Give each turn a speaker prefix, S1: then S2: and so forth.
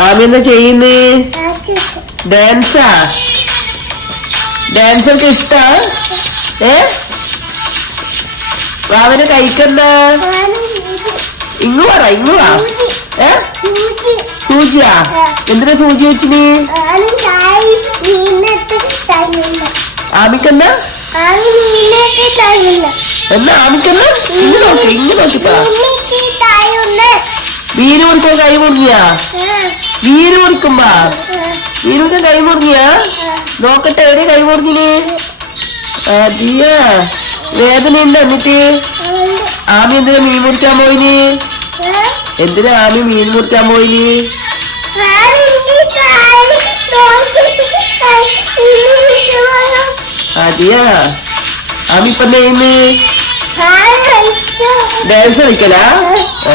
S1: ആമി എന്താ ചെയ്യുന്നേ? ഡാൻസാ ഡാൻസ് ഒക്കെ ഇഷ്ടാ? ഏ? അവനെ കഴിക്കണ്ട ഇങ്ങു പറ ഇങ്ങു വാ. ഏ? സൂചിയാ? എന്തിനാ സൂചി വെച്ചിന്? ആമിക്കെന്നാ എന്നാ ആമിക്കെന്നാ ഇങ്ങ് നോക്കി ഇങ്ങ് നോക്കിട്ടാ വീര് കൊടുക്കാൻ കൈ മുറിഞ്ഞാ വീര് കൊടുക്കുമ്പാ വീരുടെ കൈ മുറിഞ്ഞ നോക്കട്ടെ എവിടെ കൈ മുറിഞ്ഞിന്? അതിയാ വേദന ഇല്ല എന്നിട്ട്? ആമി എന്തിനാ മീൻ മുറിക്കാൻ പോയിന്? എന്തിനാ ആമി മീൻ മുറിക്കാൻ പോയിന്? അതിയാ ആമി ഇപ്പൊ ഡാൻസ് കളിക്കലാ? ആ